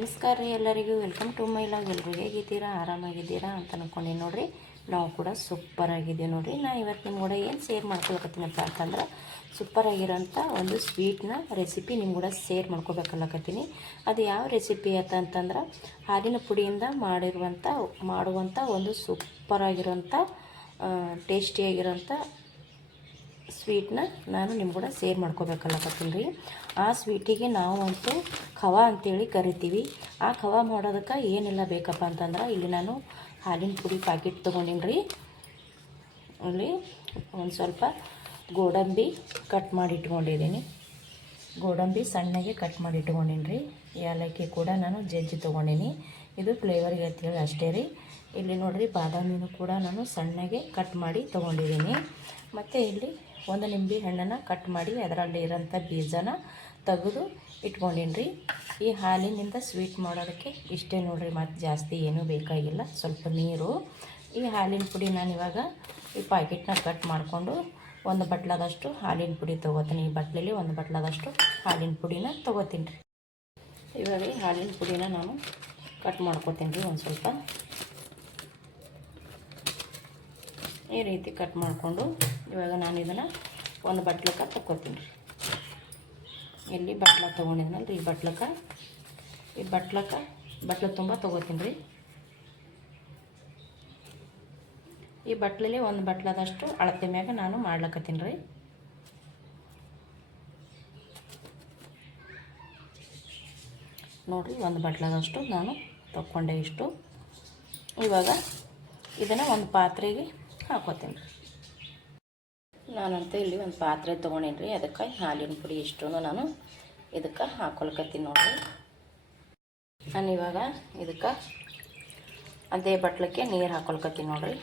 ನಮಸ್ಕಾರ ರೀ ಎಲ್ಲರಿಗೂ. ವೆಲ್ಕಮ್ ಟು ಮೈ ಲಾಗ್ ಎಲ್ಲರೂ ಹೇಗಿದ್ದೀರಾ? ಆರಾಮಾಗಿದ್ದೀರಾ ಅಂತ ಅಂದ್ಕೊಂಡಿದ್ದೀನಿ ನೋಡಿರಿ. ನಾವು ಕೂಡ ಸೂಪರ್ ಆಗಿದ್ದೀವಿ ನೋಡಿರಿ. ನಾ ಇವತ್ತು ನಿಮ್ಮ ಕೂಡ ಏನು ಶೇರ್ ಮಾಡ್ಕೊಳಕತ್ತೀನಪ್ಪ ಅಂತಂದ್ರೆ ಸೂಪರ್ ಆಗಿರೋಂಥ ಒಂದು ಸ್ವೀಟ್ನ ರೆಸಿಪಿ ನಿಮ್ಮ ಕೂಡ ಶೇರ್ ಮಾಡ್ಕೋಬೇಕಲ್ಲಕತ್ತೀನಿ ಅದು ಯಾವ ರೆಸಿಪಿ ಅಂತ ಅಂತಂದ್ರೆ, ಹಾಲಿನ ಪುಡಿಯಿಂದ ಮಾಡಿರುವಂಥ, ಮಾಡುವಂಥ ಒಂದು ಸೂಪರ್ ಆಗಿರೋಂಥ ಟೇಸ್ಟಿಯಾಗಿರೋಂಥ ಸ್ವೀಟ್ನ ನಾನು ನಿಮ್ಮ ಕೂಡ ಸೇರ್ ಮಾಡ್ಕೋಬೇಕಲ್ಲಕತ್ತೀನಿ ರೀ. ಆ ಸ್ವೀಟಿಗೆ ನಾವು ಅಂತೂ ಖವಾ ಅಂತೇಳಿ ಕರಿತೀವಿ. ಆ ಖವಾ ಮಾಡೋದಕ್ಕೆ ಏನೆಲ್ಲ ಬೇಕಪ್ಪ ಅಂತಂದ್ರೆ ಇಲ್ಲಿ ನಾನು ಹಾಲಿನ ಪುಡಿ ಪ್ಯಾಕೆಟ್ ತೊಗೊಂಡಿನಿ ರೀ. ಇಲ್ಲಿ ಒಂದು ಸ್ವಲ್ಪ ಗೋಡಂಬಿ ಕಟ್ ಮಾಡಿ ಇಟ್ಕೊಂಡಿದ್ದೀನಿ ಗೋಡಂಬಿ ಸಣ್ಣಗೆ ಕಟ್ ಮಾಡಿ ಇಟ್ಕೊಂಡಿನಿ ರೀ. ಏಲಕ್ಕಿ ಕೂಡ ನಾನು ಜಜ್ಜಿ ತೊಗೊಂಡೀನಿ. ಇದು ಫ್ಲೇವರ್ಗೆ ಅಂತೇಳಿ ಅಷ್ಟೇ ರೀ. ಇಲ್ಲಿ ನೋಡಿರಿ ಬಾದಾಮಿನೂ ಕೂಡ ನಾನು ಸಣ್ಣಗೆ ಕಟ್ ಮಾಡಿ ತೊಗೊಂಡಿದ್ದೀನಿ. ಮತ್ತು ಇಲ್ಲಿ ಒಂದು ನಿಂಬೆ ಹಣ್ಣನ್ನು ಕಟ್ ಮಾಡಿ ಅದರಲ್ಲಿ ಇರೋಂಥ ಬೀಜನ ತೆಗೆದು ಇಟ್ಕೊಂಡೀನಿ ಈ ಹಾಲಿನಿಂದ ಸ್ವೀಟ್ ಮಾಡೋದಕ್ಕೆ ಇಷ್ಟೇ ನೋಡಿರಿ, ಮತ್ತು ಜಾಸ್ತಿ ಏನೂ ಬೇಕಾಗಿಲ್ಲ, ಸ್ವಲ್ಪ ನೀರು. ಈ ಹಾಲಿನ ಪುಡಿ ನಾನು ಇವಾಗ ಈ ಪ್ಯಾಕೆಟ್ನ ಕಟ್ ಮಾಡಿಕೊಂಡು ಒಂದು ಬಟ್ಲದಷ್ಟು ಹಾಲಿನ ಪುಡಿ ತೊಗೋತೀನಿ. ಈ ಬಟ್ಲಲ್ಲಿ ಒಂದು ಬಟ್ಲದಷ್ಟು ಹಾಲಿನ ಪುಡಿನ ತೊಗೋತೀನಿ ರೀ ಇವಾಗ ಹಾಲಿನ ಪುಡಿನ ನಾನು ಕಟ್ ಮಾಡ್ಕೊತೀನಿ ರೀ ಒಂದು ಸ್ವಲ್ಪ. ಈ ರೀತಿ ಕಟ್ ಮಾಡಿಕೊಂಡು ಇವಾಗ ನಾನು ಇದನ್ನು ಒಂದು ಬಟ್ಲಕ್ಕೆ ತಕ್ಕೊತೀನಿ ರೀ. ಇಲ್ಲಿ ಬಟ್ಲ ತೊಗೊಂಡಿದ್ನಲ್ಲ ಈ ಬಟ್ಲಕ್ಕೆ? ಈ ಬಟ್ಲಕ್ಕೆ? ಬಟ್ಲ ತುಂಬ ತೊಗೋತೀನಿ ರೀ. ಈ ಬಟ್ಲಲ್ಲಿ ಒಂದು ಬಟ್ಲದಷ್ಟು ಅಳತೆ ಮ್ಯಾಗ ನಾನು ಮಾಡ್ಲಕತ್ತೀನಿ ರೀ. ನೋಡಿರಿ, ಒಂದು ಬಟ್ಲದಷ್ಟು ನಾನು ತಕ್ಕೊಂಡೆ ಇಷ್ಟು. ಇವಾಗ ಇದನ್ನು ಒಂದು ಪಾತ್ರೆಗೆ ಹಾಕೋತೀನಿ. ರೀ ನಾನಂತ ಇಲ್ಲಿ ಒಂದು ಪಾತ್ರೆ ತೊಗೊಂಡೇನಿ ರೀ ಅದಕ್ಕೆ ಹಾಲಿನ ಪುಡಿ ಇಷ್ಟು ನಾನು ಇದಕ್ಕೆ ಹಾಕೊಳ್ಕತ್ತೀನಿ ನೋಡಿರಿ. ನಾನು ಇವಾಗ ಇದಕ್ಕೆ ಅದೇ ಬಟ್ಲಕ್ಕೆ ನೀರು ಹಾಕೊಳ್ಕತ್ತೀನಿ ನೋಡಿರಿ.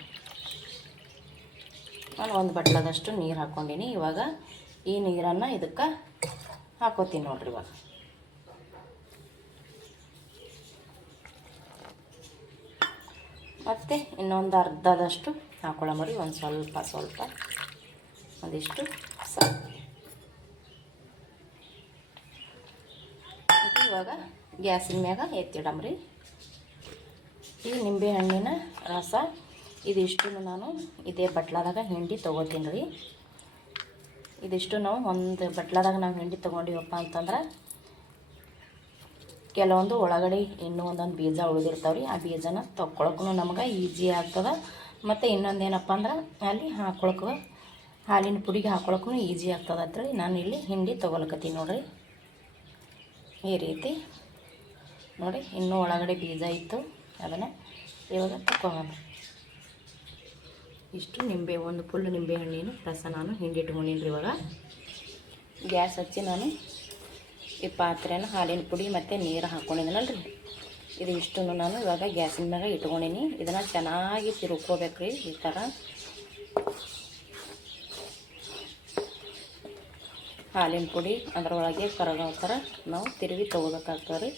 ನಾನು ಒಂದು ಬಟ್ಲದಷ್ಟು ನೀರು ಹಾಕ್ಕೊಂಡೀನಿ ಇವಾಗ ಈ ನೀರನ್ನು ಇದಕ್ಕೆ ಹಾಕೋತೀನಿ ನೋಡಿರಿ ಇವಾಗ. ಮತ್ತು ಇನ್ನೊಂದು ಅರ್ಧದಷ್ಟು ಹಾಕೊಳ್ಳೋಮರಿ ಒಂದು ಸ್ವಲ್ಪ ಸ್ವಲ್ಪ. ಒಂದಿಷ್ಟು ಸಾಕು. ಇವಾಗ ಗ್ಯಾಸಿನ ಮ್ಯಾಗ ಎತ್ತಿಡಮ್ರಿ ಈ ನಿಂಬೆ ಹಣ್ಣಿನ ರಸ ಇದಿಷ್ಟು ನಾನು ಇದೇ ಬಟ್ಲಾದಾಗ ಹಿಂಡಿ ತೊಗೋತೀನಿ ರೀ. ಇದಿಷ್ಟು ನಾವು ಒಂದು ಬಟ್ಲಾದಾಗ ನಾವು ಹಿಂಡಿ ತೊಗೊಂಡಿವಪ್ಪ ಅಂತಂದ್ರೆ ಕೆಲವೊಂದು ಒಳಗಡೆ ಇನ್ನೂ ಒಂದೊಂದು ಬೀಜ ಉಳಿದಿರ್ತಾವೆ ರೀ ಆ ಬೀಜನ ತೊಗೊಳಕ್ಕೂ ನಮ್ಗೆ ಈಜಿ ಆಗ್ತದೆ. ಮತ್ತು ಇನ್ನೊಂದು ಏನಪ್ಪ ಅಂದ್ರೆ ಅಲ್ಲಿ ಹಾಕೊಳಕ್ಕೆ ಹಾಲಿನ ಪುಡಿಗೆ ಹಾಕೊಳಕ್ಕೂ ಈಜಿ ಆಗ್ತದೆ ಅಂತೇಳಿ ನಾನು ಇಲ್ಲಿ ಹಿಂಡಿ ತೊಗೊಳಕತ್ತೀನಿ ನೋಡಿರಿ. ಈ ರೀತಿ ನೋಡಿ, ಇನ್ನೂ ಒಳಗಡೆ ಬೀಜ ಇತ್ತು, ಅದನ್ನು ಇವಾಗ ತಗೊಳ್ಳೋಣ ಇಷ್ಟು ನಿಂಬೆ, ಒಂದು ಫುಲ್ ನಿಂಬೆ ಹಣ್ಣಿನ ರಸ ನಾನು ಹಿಂಡಿ ಇಟ್ಕೊಂಡಿನಿ ರೀ ಇವಾಗ. ಗ್ಯಾಸ್ ಹಚ್ಚಿ ನಾನು ಈ ಪಾತ್ರೆನ ಹಾಲಿನ ಪುಡಿ ಮತ್ತು ನೀರು ಹಾಕ್ಕೊಂಡಿದ್ದೀನಲ್ಲ ರೀ ಇದು ಇಷ್ಟನ್ನು ನಾನು ಇವಾಗ ಗ್ಯಾಸಿನ ಮ್ಯಾಗ ಇಟ್ಕೊಂಡೀನಿ. ಇದನ್ನು ಚೆನ್ನಾಗಿ ತಿರುಕೋಬೇಕು ರೀ ಈ ಥರ ಹಾಲಿನ ಪುಡಿ ಅದರೊಳಗೆ ಕರಗೋ ಥರ ನಾವು ತಿರುಗಿ ತೊಗೋಬೇಕಾಗ್ತದೆ ರೀ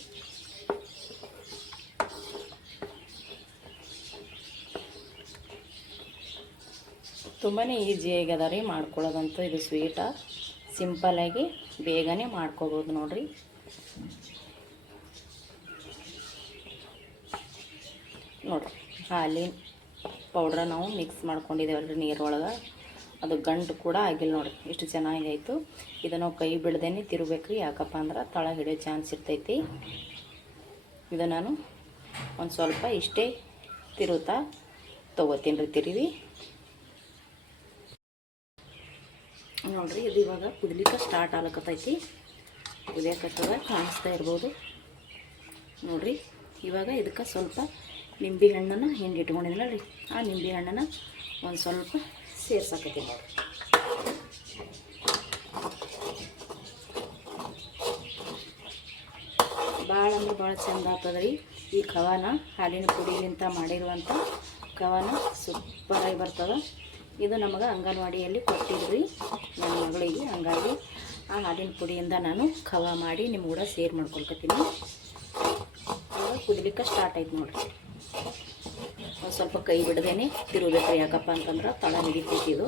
ತುಂಬಾ ಈಸಿಯಾಗಿ ಅದ ರೀ ಮಾಡ್ಕೊಳ್ಳೋದಂತೂ. ಇದು ಸ್ವೀಟ. ಸಿಂಪಲ್ಲಾಗಿ ಬೇಗನೆ ಮಾಡ್ಕೋಬೋದು ನೋಡಿರಿ ನೋಡಿರಿ ಹಾಲಿನ ಪೌಡ್ರ ನಾವು ಮಿಕ್ಸ್ ಮಾಡ್ಕೊಂಡಿದ್ದೇವಲ್ರಿ ನೀರೊಳಗೆ. ಅದು ಗಂಟು ಕೂಡ ಆಗಿಲ್ಲ ನೋಡಿ ಇಷ್ಟು ಚೆನ್ನಾಗಿ ಆಯಿತು ಇದು ನಾವು ಕೈ ಬಿಡ್ದೇನೆ ತಿರುಬೇಕು ರೀ ಯಾಕಪ್ಪ ಅಂದ್ರೆ ತಳ ಹಿಡಿಯೋ ಚಾನ್ಸ್ ಇರ್ತೈತಿ. ಇದು ನಾನು ಒಂದು ಸ್ವಲ್ಪ ಇಷ್ಟೇ ತಿರುತ್ತಾ ತೊಗೋತೀನಿ ರೀ ತಿರುವಿ. ನೋಡಿರಿ, ಇದು ಇವಾಗ ಕುದಲಿಕ್ಕೆ ಸ್ಟಾರ್ಟ್ ಆಗ್ಲಕತ್ತೈತಿ. ಕುದಿಯಕತ್ತದ, ಕಾಣಿಸ್ತಾ ಇರ್ಬೋದು. ನೋಡಿರಿ, ಇವಾಗ ಇದಕ್ಕೆ ಸ್ವಲ್ಪ ನಿಂಬೆ ಹಣ್ಣನ್ನು ಹಿಂಗೆ ಇಟ್ಕೊಂಡಿದ್ದೀನಿ ರೀ, ಆ ನಿಂಬೆ ಹಣ್ಣನ್ನು ಒಂದು ಸ್ವಲ್ಪ ಸೇರ್ಸಕತ್ತೀನಿ ನೋಡಿರಿ. ಭಾಳ ಅಂದ್ರೆ ಭಾಳ ಚಂದ ಆಗ್ತದೆ ರೀ ಈ ಖವಾನ ಹಾಲಿನ ಪುಡಿಲಿಂತ ಮಾಡಿರುವಂಥ ಖವಾನ ಸೂಪರಾಗಿ ಬರ್ತದೆ. ಇದು ನಮಗೆ ಅಂಗನವಾಡಿಯಲ್ಲಿ ಕೊಟ್ಟಿದ್ರಿ ನನ್ನ ಮಗಳಿಗೆ ಹಂಗಾಗಿ ಆ ಹಾಲಿನ ಪುಡಿಯಿಂದ ನಾನು ಖವಾ ಮಾಡಿ ನಿಮ್ಮ ಕೂಡ ಸೇರ್ ಮಾಡ್ಕೊಳ್ಕತ್ತೀನಿ. ಕುದಿಲಿಕ್ಕೆ ಸ್ಟಾರ್ಟ್ ಆಯ್ತು ನೋಡಿರಿ. ಒಂದು ಸ್ವಲ್ಪ ಕೈ ಬಿಡದೇನೆ ತಿರುಗಬೇಕು ಯಾಕಪ್ಪ ಅಂತಂದ್ರೆ ತಳ ಹಿಡಿತೈತಿ ಇದು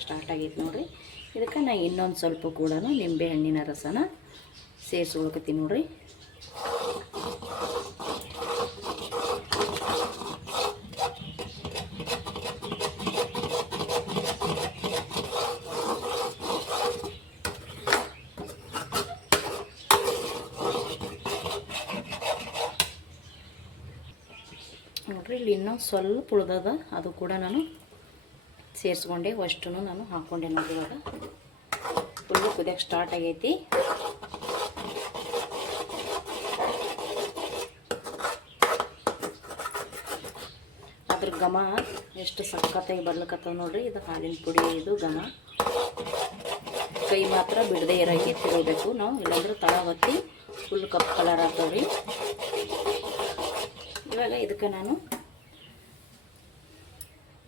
ಸ್ಟಾರ್ಟ್ ಆಗೈತೆ ನೋಡಿರಿ. ಇದಕ್ಕೆ ನಾ ಇನ್ನೊಂದು ಸ್ವಲ್ಪ ಕೂಡ ನಿಂಬೆ ಹಣ್ಣಿನ ರಸನ ಸೇರಿಸ್ಕೊಳಕತ್ತೀನಿ ನೋಡಿರಿ. ನೋಡ್ರಿ, ಇಲ್ಲಿ ಇನ್ನೂ ಸ್ವಲ್ಪ ಉಳ್ದದ. ಅದು ಕೂಡ ನಾನು ಸೇರಿಸ್ಕೊಂಡೆ. ಅಷ್ಟು ನಾನು ಹಾಕ್ಕೊಂಡೆ ನೋಡಿ ಇವಾಗ. ಫುಲ್ಲು ಕುದಿಯಕ್ಕೆ ಸ್ಟಾರ್ಟ್ ಆಗೈತಿ. ಘಮ. ಎಷ್ಟು ಸಕ್ಕತ್ತಾಗಿ ಬರ್ಲಿಕ್ಕತ್ತವ ನೋಡ್ರಿ. ಇದು ಹಾಲಿನ ಪುಡಿ ಇದು ಘಮ. ಕೈ ಮಾತ್ರ ಬಿಡದೆ ಇರೋಕ್ಕೆ ತಿರುಗಬೇಕು ನಾವು. ಇಲ್ಲಾಂದ್ರೆ ತಳ ಹೊತ್ತಿ ಫುಲ್ ಕಪ್ ಕಲರ್ ಹಾಕೋರಿ. ಇವಾಗ ಇದಕ್ಕೆ ನಾನು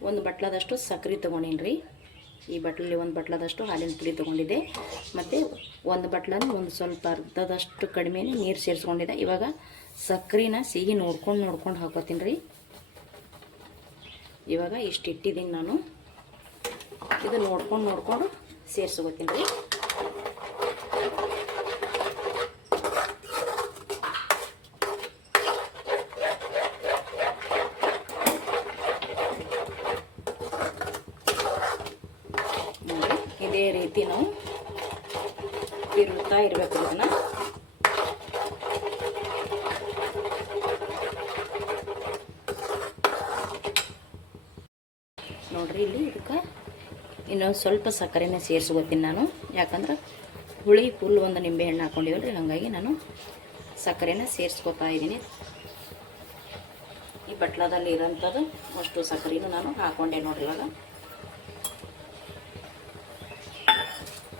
ಒಂದು ಬಟ್ಲದಷ್ಟು ಸಕ್ಕರೆ ತೊಗೊಂಡೀನಿ ರೀ ಈ ಬಟ್ಲಲ್ಲಿ ಒಂದು ಬಟ್ಲದಷ್ಟು ಹಾಲಿನ ಪುಡಿ ತೊಗೊಂಡಿದ್ದೆ. ಮತ್ತು ಒಂದು ಬಟ್ಲನ್ನು ಒಂದು ಸ್ವಲ್ಪ ಅರ್ಧದಷ್ಟು ಕಡಿಮೆ ನೀರು ಸೇರಿಸ್ಕೊಂಡಿದ್ದೆ. ಇವಾಗ ಸಕ್ಕರೆನ ಸಿಹಿ ನೋಡ್ಕೊಂಡು ನೋಡ್ಕೊಂಡು ಹಾಕೋತೀನಿ ರೀ ಇವಾಗ ಇಷ್ಟು ಇಟ್ಟಿದ್ದೀನಿ ನಾನು. ಇದು ನೋಡ್ಕೊಂಡು ನೋಡ್ಕೊಂಡು ಸೇರಿಸ್ಕೋತೀನಿ ರೀ ಇದೇ ರೀತಿ ನಾವು ತಿರುಗ್ತಾ ಇರಬೇಕು ಇದನ್ನು ನೋಡ್ರಿ ಇಲ್ಲಿ ಇದಕ್ಕೆ ಇನ್ನೊಂದು ಸ್ವಲ್ಪ ಸಕ್ಕರೆನ ಸೇರಿಸ್ಕೋತೀನಿ ನಾನು. ಯಾಕಂದ್ರೆ ಹುಳಿ ಫುಲ್ ಒಂದು ನಿಂಬೆಹಣ್ಣು ರೀ ಹಾಗಾಗಿ ನಾನು ಸಕ್ಕರೆನ ಸೇರಿಸ್ಕೊತಾ ಇದ್ದೀನಿ. ಈ ಬಟ್ಲದಲ್ಲಿ ಇರೋಂಥದ್ದು ಅಷ್ಟು ಸಕ್ಕರೆನೂ ನಾನು ಹಾಕ್ಕೊಂಡೆ ನೋಡ್ರಿ ಇವಾಗ.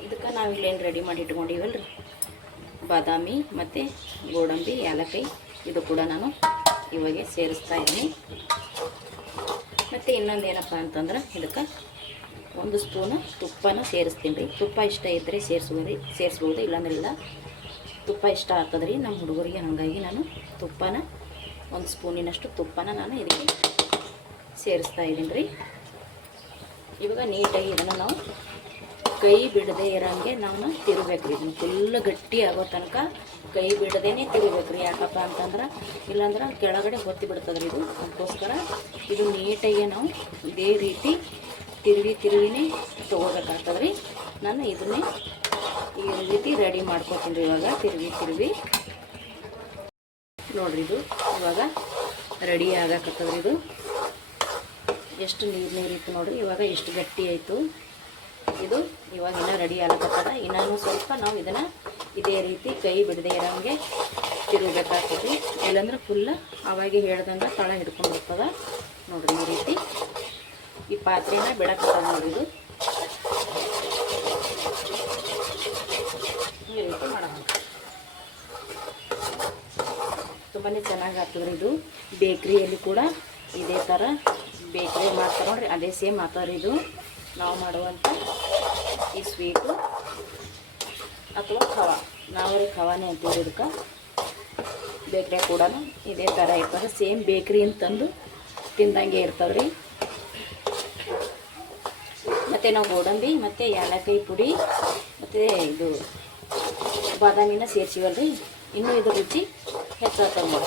ಇದಕ್ಕೆ ನಾವು ಇಲ್ಲೇನು ರೆಡಿ ಮಾಡಿ ಇಟ್ಕೊಂಡಿವಲ್ರಿ? ಬಾದಾಮಿ ಮತ್ತು ಗೋಡಂಬಿ, ಏಲಕ್ಕಿ ಇದು ಕೂಡ ನಾನು ಇವಾಗೆ ಸೇರಿಸ್ತಾ ಇದ್ದೀನಿ. ಮತ್ತು ಇನ್ನೊಂದು ಏನಪ್ಪ ಅಂತಂದ್ರೆ ಇದಕ್ಕೆ ಒಂದು ಸ್ಪೂನು ತುಪ್ಪನ ಸೇರಿಸ್ತೀನಿ ರೀ. ತುಪ್ಪ ಇಷ್ಟ ಇದ್ದರೆ ಸೇರಿಸ್ಬೋದು ಸೇರಿಸ್ಬೋದು, ಇಲ್ಲಾಂದ್ರೆ ಇಲ್ಲ. ತುಪ್ಪ ಇಷ್ಟ ಆಗ್ತದೆ ರೀ ನಮ್ಮ ಹುಡುಗರಿಗೆ, ಹಾಗಾಗಿ ನಾನು ತುಪ್ಪನ ಒಂದು ಸ್ಪೂನಿನಷ್ಟು ತುಪ್ಪನ ನಾನು ಇದಕ್ಕೆ ಸೇರಿಸ್ತಾ ಇದ್ದೀನಿ ರೀ. ಇವಾಗ ನೀಟಾಗಿ ಇದನ್ನು ನಾವು ಕೈ ಬಿಡದೆ ಇರೋಂಗೆ ನಾವು ತಿರುಬೇಕು ರೀ. ಇದನ್ನು ಫುಲ್ ಗಟ್ಟಿ ಆಗೋ ತನಕ ಕೈ ಬಿಡದೇನೆ ತಿರುಬೇಕು ರೀ. ಯಾಕಪ್ಪ ಅಂತಂದ್ರೆ, ಇಲ್ಲಾಂದ್ರೆ ಕೆಳಗಡೆ ಹೊತ್ತಿ ಬಿಡ್ತದ್ರಿ ಇದು. ಅದಕ್ಕೋಸ್ಕರ ಇದು ನೀಟಾಗಿ ನಾವು ಇದೇ ರೀತಿ ತಿರುವಿ ತಿರುವಿನೇ ತೊಗೋಬೇಕಾಗ್ತದೆ ರೀ ನಾನು ಇದನ್ನೇ ಈ ರೀತಿ ರೆಡಿ ಮಾಡ್ಕೊತೀನಿ ರೀ ಇವಾಗ, ತಿರುವಿ ತಿರುವಿ. ನೋಡ್ರಿ ಇದು ಇವಾಗ ರೆಡಿ ಆಗಕತ್ತದ್ರಿ ಇದು. ಎಷ್ಟು ನೀರು ನೀರಿತ್ತು ನೋಡ್ರಿ, ಇವಾಗ ಎಷ್ಟು ಗಟ್ಟಿ ಆಯಿತು. ಇದು ಇವಾಗ ಇನ್ನೂ ರೆಡಿ ಆಗಕತ್ತದ. ಇನ್ನೂ ಸ್ವಲ್ಪ ನಾವು ಇದನ್ನು ಇದೇ ರೀತಿ ಕೈ ಬಿಡದೆ ಇರೋಂಗೆ ತಿರುಗಬೇಕಾಗ್ತದೆ ಇಲ್ಲಾಂದ್ರೆ ಫುಲ್ಲು ಅವಾಗೆ ಹೇಳ್ದಂಗೆ ತಳ ಹಿಡ್ಕೊಂಡು ಬರ್ತದೆ ನೋಡ್ರಿ ಈ ರೀತಿ. ಈ ಪಾತ್ರೆನ ಬೆಳಕು ನೋಡ್ರಿ ಇದು ತುಂಬಾ ಚೆನ್ನಾಗಿ ಆಗ್ತದ್ರಿ ಇದು. ಬೇಕ್ರಿಯಲ್ಲಿ ಕೂಡ ಇದೇ ಥರ ಬೇಕ್ರಿ ಮಾಡ್ತಾರೆ ನೋಡ್ರಿ, ಅದೇ ಸೇಮ್ ಆಗ್ತದ್ರಿ ಇದು. ನಾವು ಮಾಡುವಂಥ ಈ ಸ್ವೀಟು ಅಥವಾ ಖವ. ನಾವೇ ಖವಾನೆ ಅಂತೀವಿ ಇದಕ್ಕೆ. ಬೇಕ್ರಿ ಕೂಡ ಇದೇ ಥರ ಇರ್ತದೆ. ಸೇಮ್ ಬೇಕ್ರಿ ಅಂತಂದು ತಿಂದಂಗೆ ಇರ್ತದೆ ರೀ ಮತ್ತು ನಾವು ಗೋಡಂಬಿ, ಮತ್ತು ಏಲಕ್ಕಾಯಿ ಪುಡಿ, ಮತ್ತು ಇದು ಬಾದಾಮಿನ ಸೇರಿಸಿವಲ್ರಿ. ಇನ್ನೂ ಇದು ರುಚಿ ಹೆಚ್ಚಾಗ್ತದೆ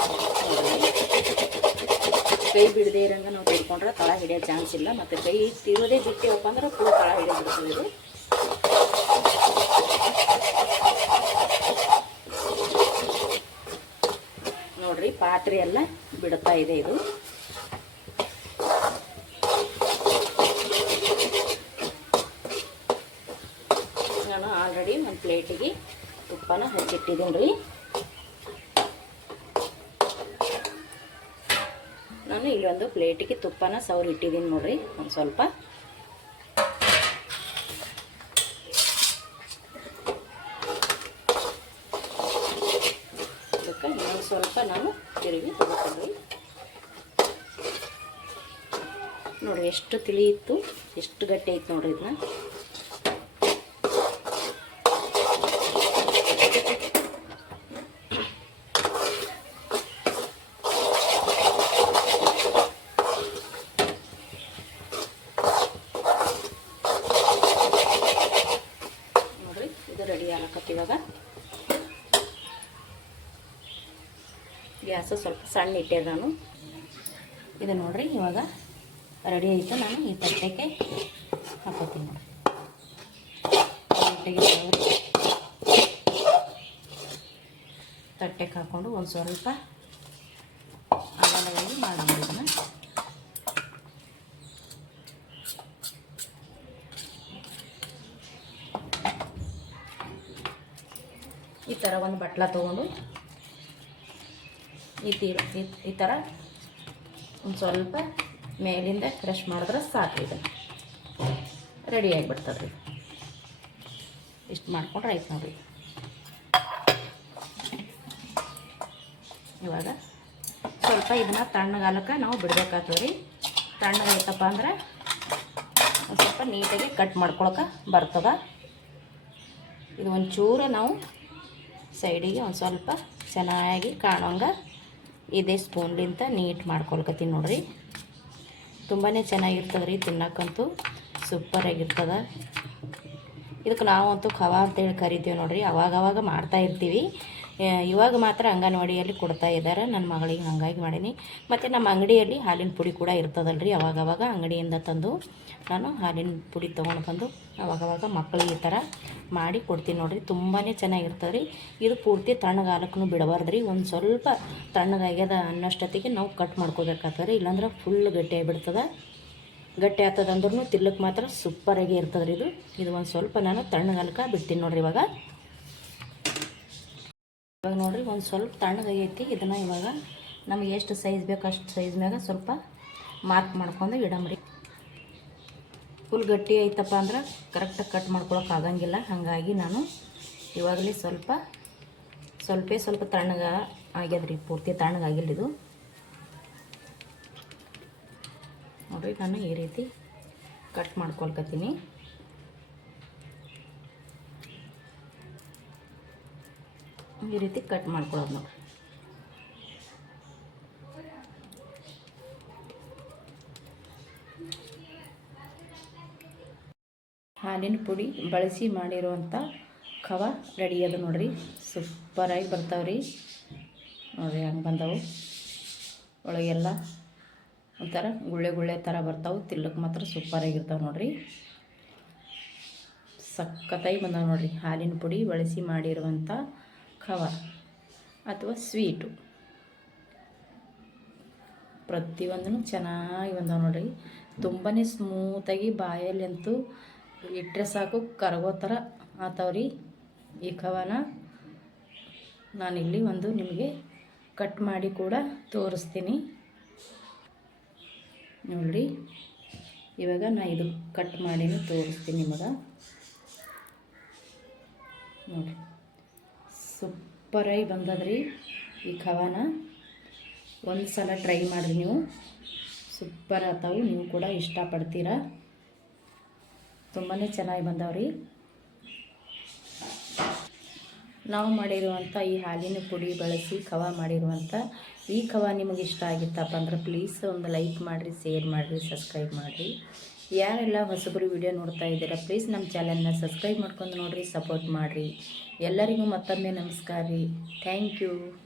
ಕೈ ಬಿಡದೆ ಇರಂಗೆ ನಾವು ತಿಳ್ಕೊಂಡ್ರೆ ತಳ ಹಿಡಿಯೋ ಚಾನ್ಸ್ ಇಲ್ಲ. ಮತ್ತು ಕೈ ತಿರುವುದೇ ಬಿಟ್ಟಿವಪ್ಪ ಅಂದ್ರೆ ಫುಲ್ ತಳ ಹಿಡಿಯೋದು ಇದು. ನೋಡ್ರಿ, ಪಾತ್ರೆ ಎಲ್ಲ ಬಿಡ್ತಾ ಇದೆ ಇದು ನಾನು ಆಲ್ರೆಡಿ ಒಂದು ಪ್ಲೇಟಿಗೆ ತುಪ್ಪನ ಹಚ್ಚಿಟ್ಟಿದ್ದೀನಿ ರೀ. ನಾನು ಇಲ್ಲಿ ಒಂದು ಪ್ಲೇಟಿಗೆ ತುಪ್ಪನ ಸವರಿ ಇಟ್ಟಿದ್ದೀನಿ ನೋಡ್ರಿ, ಒಂದು ಸ್ವಲ್ಪ. ಅದಕ್ಕೆ ಇನ್ನೊಂದು ಸ್ವಲ್ಪ ನಾನು ತಿರುಗಿ ತಗೋತೀನಿ ನೋಡ್ರಿ, ಎಷ್ಟು ತಿಳಿ ಇತ್ತು ಎಷ್ಟು ಗಟ್ಟಿ ಐತೆ ನೋಡ್ರಿ ಇದನ್ನ ಇದು ರೆಡಿ ಆಗಕತ್ತು ಇವಾಗ ಗ್ಯಾಸು ಸ್ವಲ್ಪ ಸಣ್ಣ ಇಟ್ಟೆ ನಾನು ಇದು ನೋಡಿರಿ, ಇವಾಗ ರೆಡಿ ಆಯಿತು. ನಾನು ಈ ತಟ್ಟೆಗೆ ಹಾಕೋತೀನಿ ನೋಡಿ ತಟ್ಟೆಗೆ ಹಾಕೊಂಡು ಹಾಕ್ಕೊಂಡು ಒಂದು ಸ್ವಲ್ಪ ಅಗಲವಾಗಿ ಮಾಡೋಣ ಇದನ್ನು ಈ ಥರ ಒಂದು ಬಟ್ಲ ತೊಗೊಂಡು ಈ ತೀರ ಈ- ಥರ ಒಂದು ಸ್ವಲ್ಪ ಮೇಲಿಂದ ಕ್ರಷ್ ಮಾಡಿದ್ರೆ ಸಾಕು ಇದು. ರೆಡಿ ಆಗಿಬಿಡ್ತದೆ ಇಷ್ಟು ಮಾಡ್ಕೊಂಡ್ರೆ ಆಯ್ತು ನೋಡಿರಿ. ಇವಾಗ ಸ್ವಲ್ಪ ಇದನ್ನ ತಣ್ಣಗಾಲಕ್ಕೆ ನಾವು ಬಿಡ್ಬೇಕಾಗ್ತದೆ ರೀ ತಣ್ಣಗಾಯ್ತಪ್ಪ ಅಂದ್ರೆ ಒಂದು ಸ್ವಲ್ಪ ನೀಟಾಗಿ ಕಟ್ ಮಾಡ್ಕೊಳಕ್ಕೆ ಬರ್ತದೆ. ಇದು ಒಂಚೂರು ನಾವು ಸೈಡಿಗೆ ಒಂದು ಸ್ವಲ್ಪ ಚೆನ್ನಾಗಿ ಕಾಣೋಂಗೆ ಇದೇ ಸ್ಪೂನ್ಲಿಂತ ನೀಟ್ ಮಾಡ್ಕೊಳ್ಕತ್ತೀನಿ ನೋಡ್ರಿ. ತುಂಬಾ ಚೆನ್ನಾಗಿರ್ತದೆ ರೀ ತಿನ್ನಕ್ಕಂತೂ. ಸೂಪರಾಗಿರ್ತದೆ. ಇದಕ್ಕೆ ನಾವಂತೂ ಖವಾ ಅಂತೇಳಿ ಕರಿತೀವಿ ನೋಡ್ರಿ. ಅವಾಗವಾಗ ಅವಾಗ ಮಾಡ್ತಾ ಇರ್ತೀವಿ. ಇವಾಗ ಮಾತ್ರ ಅಂಗನವಾಡಿಯಲ್ಲಿ ಕೊಡ್ತಾ ಇದ್ದಾರೆ. ನನ್ನ ಮಗಳಿಗೆ ಹಾಗಾಗಿ ಮಾಡೀನಿ. ಮತ್ತು ನಮ್ಮ ಅಂಗಡಿಯಲ್ಲಿ ಹಾಲಿನ ಪುಡಿ ಕೂಡ ಇರ್ತದಲ್ರಿ. ಅವಾಗ ಅವಾಗ ಅಂಗಡಿಯಿಂದ ತಂದು ನಾನು ಹಾಲಿನ ಪುಡಿ ತೊಗೊಂಡು ಬಂದು ಅವಾಗವಾಗ ಮಕ್ಕಳಿಗೆ ಈ ಥರ ಮಾಡಿ ಕೊಡ್ತೀನಿ ನೋಡಿರಿ. ತುಂಬಾ ಚೆನ್ನಾಗಿರ್ತದೆ ರೀ ಇದು ಪೂರ್ತಿ ತಣ್ಣಗಾಲಕ್ಕೂ ಬಿಡಬಾರ್ದು ರೀ ಒಂದು ಸ್ವಲ್ಪ ತಣ್ಣಗಾಗ್ಯದ ಅನ್ನೋಷ್ಟೊತ್ತಿಗೆ ನಾವು ಕಟ್ ಮಾಡ್ಕೋಬೇಕಾಗ್ತದೆ ರೀ ಇಲ್ಲಾಂದ್ರೆ ಫುಲ್ ಗಟ್ಟಿ ಆಗಿಬಿಡ್ತದೆ. ಗಟ್ಟಿ ಆಗ್ತದಂದ್ರೂ ತಿಲ್ಲಕ್ಕೆ ಮಾತ್ರ ಸೂಪರಾಗಿ ಇರ್ತದೆ ರೀ ಇದು. ಇದು ಒಂದು ಸ್ವಲ್ಪ ನಾನು ತಣ್ಣಗಾಲಕ್ಕೆ ಬಿಡ್ತೀನಿ ನೋಡ್ರಿ ಇವಾಗ. ಇವಾಗ ನೋಡ್ರಿ, ಒಂದು ಸ್ವಲ್ಪ ತಣ್ಣಗಾಗೈತಿ ಇದನ್ನು ಇವಾಗ ನಮಗೆ ಎಷ್ಟು ಸೈಜ್ ಬೇಕು ಅಷ್ಟು ಸೈಜ್ ಮ್ಯಾಗ ಸ್ವಲ್ಪ ಮಾರ್ಕ್ ಮಾಡ್ಕೊಂಡು ಇಡಮ್ರಿ ಫುಲ್ ಗಟ್ಟಿ ಐತಪ್ಪ ಅಂದ್ರೆ ಕರೆಕ್ಟಾಗಿ ಕಟ್ ಮಾಡ್ಕೊಳಕ್ಕೆ ಆಗಂಗಿಲ್ಲ. ಹಾಗಾಗಿ ನಾನು ಇವಾಗಲೇ ಸ್ವಲ್ಪ, ಸ್ವಲ್ಪೇ ಸ್ವಲ್ಪ ತಣ್ಣಗ ಆಗ್ಯದ್ರಿ ಪೂರ್ತಿ ತಣ್ಣಗಾಗಿಲ್ಲ ಇದು. ನೋಡ್ರಿ, ನಾನು ಈ ರೀತಿ ಕಟ್ ಮಾಡ್ಕೊಳ್ಕತ್ತೀನಿ. ಈ ರೀತಿ ಕಟ್ ಮಾಡ್ಕೊಳ್ಳೋದು ನಾವು. ಹಾಲಿನ ಪುಡಿ ಬಳಸಿ ಮಾಡಿರುವಂಥ ಖವ ರೆಡಿ ಅದು ನೋಡ್ರಿ. ಸೂಪರಾಗಿ ಬರ್ತಾವ್ರಿ. ನೋಡ್ರಿ ಹಂಗೆ ಬಂದವು. ಒಳಗೆಲ್ಲ ಒಂಥರ ಗುಳ್ಳೆ ಗುಳ್ಳೆ ಥರ ಬರ್ತಾವೆ. ತಿಲ್ಲಕ್ಕೆ ಮಾತ್ರ ಸೂಪರಾಗಿರ್ತಾವೆ ನೋಡ್ರಿ. ಸಖತ್ತಾಗಿ ಬಂದಾವೆ ನೋಡ್ರಿ. ಹಾಲಿನ ಪುಡಿ ಬಳಸಿ ಮಾಡಿರುವಂಥ ಖವ ಅಥವಾ ಸ್ವೀಟು. ಪ್ರತಿಯೊಂದನ್ನು ಚೆನ್ನಾಗಿ ಬಂದಾವೆ ನೋಡಿ ತುಂಬಾ ಸ್ಮೂತಾಗಿ ಬಾಯಲ್ಲಿ ಅಂತೂ ಇಟ್ಟರೆ ಸಾಕು, ಕರಗೋ ಥರ ಆತವ್ರಿ ಈ ಖವಾನ. ನಾನಿಲ್ಲಿ ಒಂದು ನಿಮಗೆ ಕಟ್ ಮಾಡಿ ಕೂಡ ತೋರಿಸ್ತೀನಿ. ನೋಡ್ರಿ, ಇವಾಗ ನಾ ಇದು ಕಟ್ ಮಾಡಿನೂ ತೋರಿಸ್ತೀನಿ ನಿಮಗೆ. ನೋಡಿರಿ. ಸೂಪರಾಗಿ ಬಂದದ್ರಿ ಈ ಖವಾನ. ಒಂದು ಸಲ ಟ್ರೈ ಮಾಡಿರಿ ನೀವು. ಸೂಪರ್ ಆತಾವು. ನೀವು ಕೂಡ ಇಷ್ಟಪಡ್ತೀರ. ತುಂಬಾ ಚೆನ್ನಾಗಿ ಬಂದವ್ರಿ. ನಾವು ಮಾಡಿರುವಂಥ ಈ ಹಾಲಿನ ಪುಡಿ ಬಳಸಿ ಖವ ಮಾಡಿರುವಂಥ ಈ ಖವ ನಿಮಗೆ ಇಷ್ಟ ಆಗಿತ್ತಪ್ಪ ಅಂದ್ರೆ ಪ್ಲೀಸ್ ಒಂದು ಲೈಕ್ ಮಾಡಿರಿ ಶೇರ್ ಮಾಡಿರಿ ಸಬ್ಸ್ಕ್ರೈಬ್ ಮಾಡಿರಿ. ಯಾರೆಲ್ಲ ಹೊಸಬರು ವಿಡಿಯೋ ನೋಡ್ತಾ ಇದ್ದೀರಾ ಪ್ಲೀಸ್ ನಮ್ಮ ಚಾನಲ್ನ ಸಬ್ಸ್ಕ್ರೈಬ್ ಮಾಡ್ಕೊಂಡು ನೋಡಿರಿ ಸಪೋರ್ಟ್ ಮಾಡಿರಿ. ಎಲ್ಲರಿಗೂ ಮತ್ತೊಮ್ಮೆ ನಮಸ್ಕಾರ ರೀ. Thank you